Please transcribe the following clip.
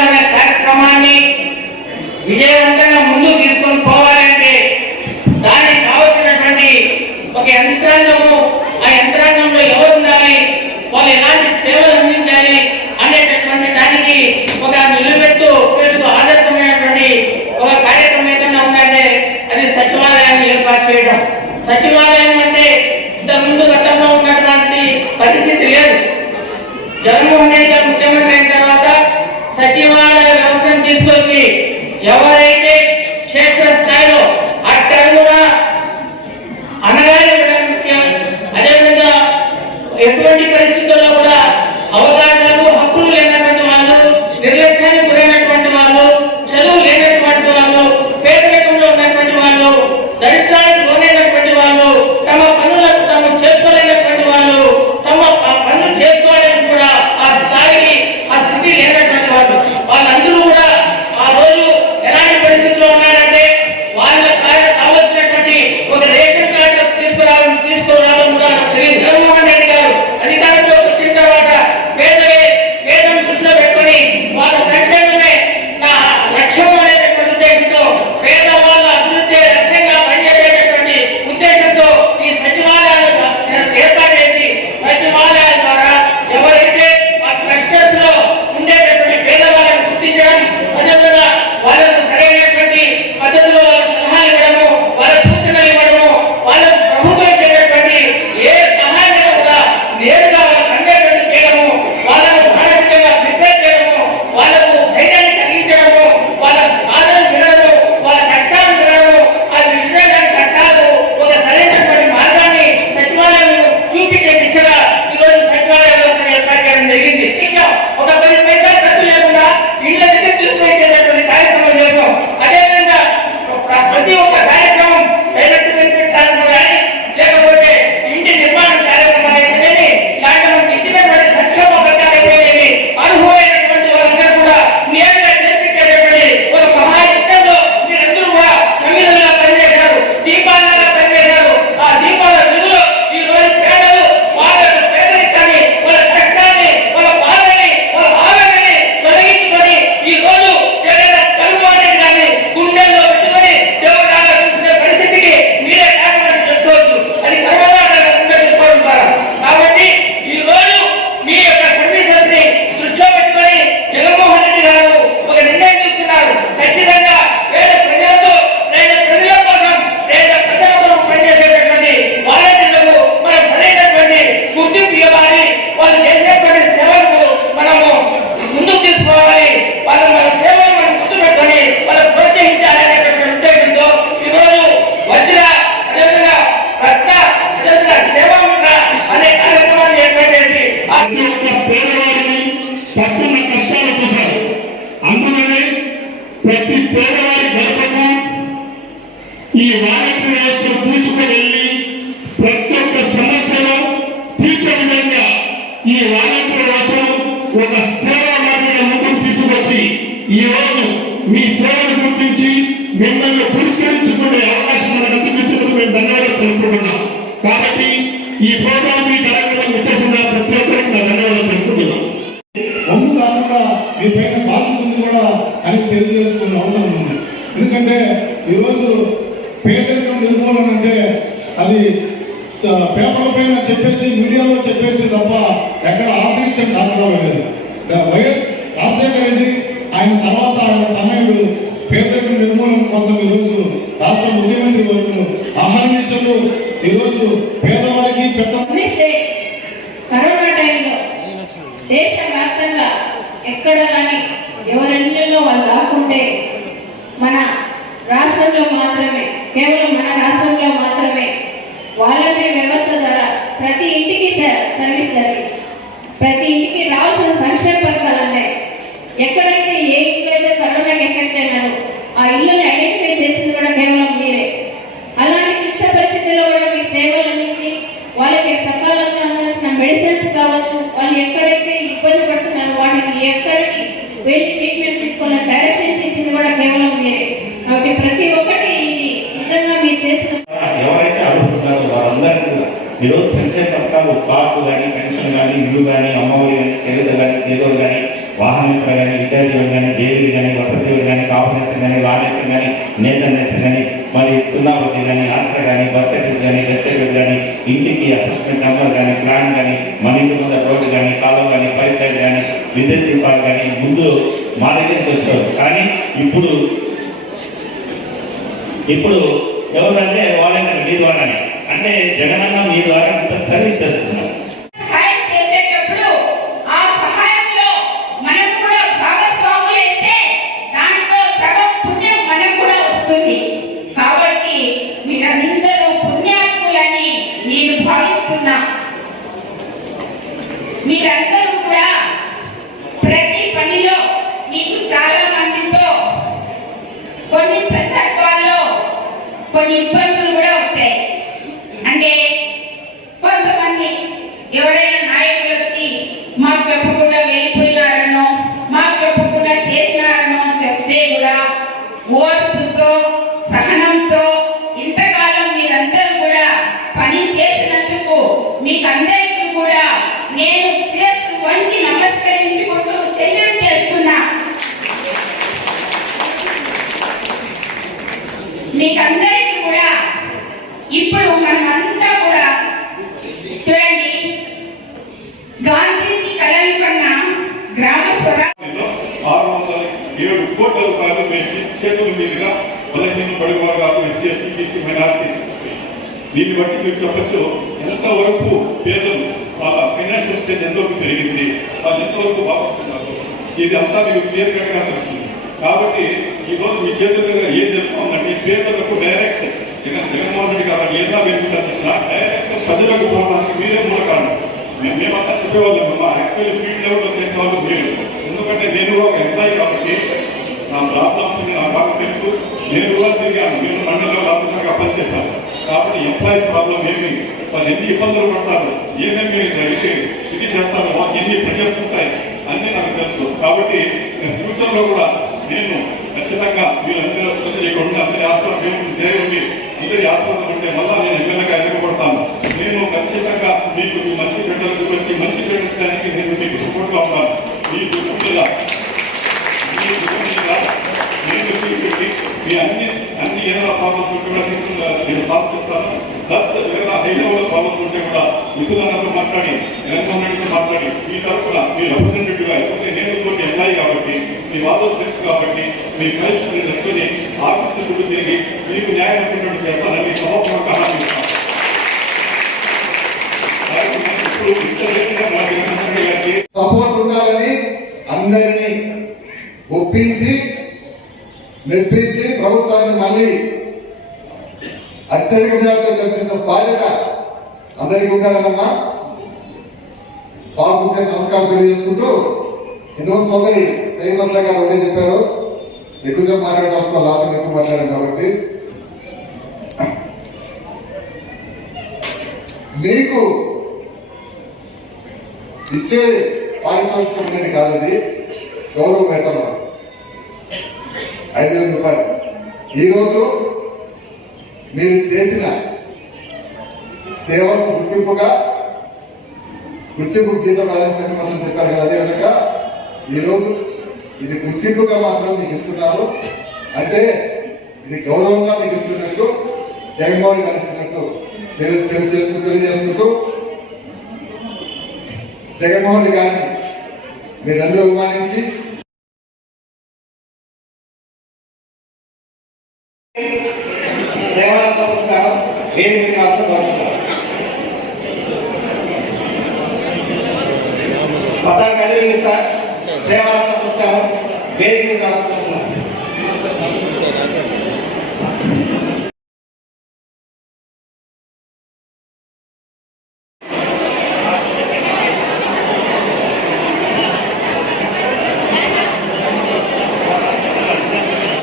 అనే కార్యక్రమాన్ని విజయవంతంగా ముందుకు తీసుకొని పోవాలంటే దానికి కావలసినటువంటి ఒక యంత్రాంగము ఆ యంత్రాంగంలో ఎవరు ఉండాలి వాళ్ళు ఎలాంటి సేవలు అందించాలి అనేటటువంటి దానికి ఒక నిలువెత్తు పెద్ద ఆదర్శమైనటువంటి ఒక కార్యక్రమం ఏదైనా ఉందంటే అది సచివాలయాన్ని ఏర్పాటు చేయడం. సచివాలయం అంటే ఇంతకుముందు గతంలో ఉన్నటువంటి పరిస్థితి లేదు. జగన్మోహన్ రెడ్డి గారు ముఖ్యమంత్రి ఎవరైతే క్షేత్రస్థాయిలో అట్టడుగున అనగానే అదేవిధంగా ఎటువంటి పరిస్థితుల్లో కూడా అవగాహన సేవా మాదిరిగా ముందుకు తీసుకొచ్చి ఈ రోజు మీ సేవను గుర్తించి మిమ్మల్ని పురస్కరించుకునే అవకాశం మనకు అందించినందుకు మేము ధన్యవాదాలు తెలుపుకుంటున్నాం. కాబట్టి ఈ ప్రోగ్రామ్ ఈ కార్యక్రమం వచ్చేసిన ప్రతి ఒక్కరికి నా ధన్యవాదాలు తెలుపుకుంటున్నాం. మీ పైన బాధ్యత ఉంది కూడా అని తెలియజేసుకున్న అవసరం ఉంది. ఎందుకంటే ఈరోజు పేదరికం నిర్మూలన అంటే అది పేపర్ల పైన చెప్పేసి మీడియాలో చెప్పేసి తప్ప ఎక్కడ ఆచరించని దాఖలా లేదు. వైఎస్ రాజశేఖర రెడ్డి ఆయన తర్వాత ఆయన తనయుడు పేదరికం నిర్మూలన కోసం ఈరోజు రాష్ట్ర ముఖ్యమంత్రి వరకు ఆహార విషయంలో ఈరోజు పేద పెద్ద గమనిస్తే కరోనా టైంలో దేశవ్యాప్తంగా ఎక్కడ కానీ ఎవరిళ్ళలో వాళ్ళు దాక్కుంటే మన రాష్ట్రంలో మాత్రమే కేవలం మన రాష్ట్రంలో మాత్రమే వాలంటరీ వ్యవస్థ ద్వారా ప్రతి ఇంటికి స- సర్వీస్ జరిగింది ప్రతి ఇంటికి రావాల్సిన సంక్షేమ పథకాలు ఉన్నాయి ఎక్కడైతే ఏ ఇంట్లో అయితే కరోనాకి ఎఫెక్ట్ అయినారో ఆ ఇల్లుని ఐడెంటిఫై చేసింది కూడా కేవలం మీరే అలాంటి క్లిష్ట పరిస్థితుల్లో కూడా మీ సేవలు అందించి వాళ్ళకి సకాలంలో అందాల్సిన మెడిసిన్స్ కావచ్చు వాళ్ళు ఎక్కడైతే ఇబ్బంది పడుతున్నారో వాటిని ఎక్కడికి వెళ్ళి ట్రీట్మెంట్ తీసుకోవాలని డైరెక్షన్స్ ఇచ్చింది కూడా కేవలం మీరే. కాబట్టి ప్రతి ఒక్కటి ఇది నిజంగా మీరు చేసిన ఎవరైతే అడుగుతున్నారో వారందరికీ ఈరోజు సంక్షేమ పథకాలు కార్డు కానీ పెన్షన్ కానీ ఇల్లు కానీ అమ్మఒడి కానీ చేయూత కానీ చేదోడు కానీ వాహనం కానీ విద్యార్థులు కానీ జైలు కానీ వసతి కానీ కాపునేస్తం కానీ వానేస్తం కానీ అసెస్మెంట్ నెంబర్ కానీ ప్లాన్ కానీ మన ఇంటి రోడ్డు కానీ కాలువ కానీ పైప్ లైన్ కానీ విద్యుత్ దీపాలు కానీ ముందు మా దగ్గరికి వచ్చారు. కానీ ఇప్పుడు ఇప్పుడు ఎవరంటే వాళ్ళని మీ ద్వారానే. అంటే జగనన్న మీ ద్వారా అంత సర్వీస్ చేస్తున్నారు. Thank you. না ఆరు వందల ఏడు కోట్ల రూపాయలు మేము చేతుల మీదుగా బలహీన పడి వర్గాలు ఎస్సీ ఎస్టీ బీసీ మైనారిటీస్ దీన్ని బట్టి మీరు చెప్పచ్చు ఎంతవరకు పేదలు వాళ్ళ ఫైనాన్షియల్ స్టేజ్ ఎంతవరకు పెరిగింది వాళ్ళు ఎంతవరకు బాగుంటున్నారు ఇది అంతా మీకు క్లియర్ కట్గా తెలుస్తుంది కాబట్టి ఈరోజు మీ చేతుల మీద ఏం చెప్తామంటే పేదలకు డైరెక్ట్ జగన్ జగన్మోహన్ రెడ్డి గారు ఏదా వేడుకుంటా డైరెక్ట్ ప్రజలకు పోవడానికి మీరే మూల కారణం మేమంతా చెప్పేవాళ్ళం మా యాక్చువల్ ఫీల్డ్ లెవెల్లో చేసిన వాళ్ళు మీరు ఎందుకంటే నేను కూడా ఒక ఎంప్లాయీ కాబట్టి నా ప్రాబ్లమ్స్ నా బాగా తెలుసు. నేను కూడా తిరిగాను. మీరు మండలంలో లాభంగా పనిచేస్తాను కాబట్టి ఎంప్లాయీస్ ప్రాబ్లం ఏమి? వాళ్ళు ఎన్ని ఇబ్బందులు పడతారు? ఏమేమి ఇది ఇది చేస్తాను. మాకు ఎన్ని ప్రెజర్స్ ఉంటాయి? అన్నీ నాకు తెలుసు. కాబట్టి ఫ్యూచర్లో కూడా నేను ఖచ్చితంగా మీరందరూ అభివృద్ధి చేయకుండా అందరి ఆశ్రమం దేవుని అందరి ఆశ్రమం ఉంటే మళ్ళీ నేను ఎమ్మెల్యేగా ఎన్నుకోబడతాను. నేను ఖచ్చితంగా మీకు ఈ మంచి బిడ్డలకు వచ్చి మంచి చేయడానికి నేను మీకు సపోర్ట్గా ఉంటాను మీకు ముందుగా మీకు ముందుగా నేను మీకు మీ అన్ని అన్ని ఏదైనా ప్రాబ్లమ్స్ ఉంటే కూడా తీసుకుని నేను ప్లస్ ఏదైనా హైదరాబాద్ లెవెల్ ప్రాబ్లమ్స్ ఉంటే కూడా విధులన్నతో మాట్లాడి జగన్మోహన్ రెడ్డితో మాట్లాడి మీ తరఫున మీ రిప్రజెంటేటివ్గా లేకపోతే నేను కొన్ని ఎంప్లాయీ కాబట్టి మీ వాదం తెలుసు కాబట్టి మీ కనెక్షన్ నెట్టుకుని ఆఫీస్ చుట్టూ తిరిగి మీకు న్యాయం వచ్చేటట్టు చేస్తానని సమర్పణగా హామీ ఇస్తాను సపోర్ట్ ఉండాలని అందరినీ ఒప్పించి మెప్పించి ప్రభుత్వాన్ని మళ్ళీ అత్యధిక మెజార్టీతో గెలిపించిన బాధ్యత అందరికీ ఉండాలమ్మా బాగుంటే నమస్కారం తెలియజేసుకుంటూ ఎన్నో సోదరి శ్రీనివాస గారు ఒకటే చెప్పారు. ఎక్కువసేపు మాట్లాడే అవసరం లాస్ట్ ఎక్కువ మాట్లాడాను కాబట్టి. మీకు ఇచ్చే పారితోషికం అనేది కాదు ఇది. గౌరవ వేతనం ఐదు వేల రూపాయలు. ఈరోజు మీరు చేసిన సేవకు గుర్తింపుగా గుర్తింపు జీతం రాజేశ్వరి మాత్రం చెప్పారు కదా అదే విధంగా ఈరోజు ఇది గుర్తింపుగా మాత్రం మీకు ఇస్తున్నారు. అంటే ఇది గౌరవంగా మీకు ఇస్తున్నట్టు జగన్మోహన్ గారు ఇస్తున్నట్టు చేసుకుంటూ తెలియజేసుకుంటూ జగన్మోహన్ గారిని మీరందరూ అభిమానించి వేదిక రాస్తున్నారు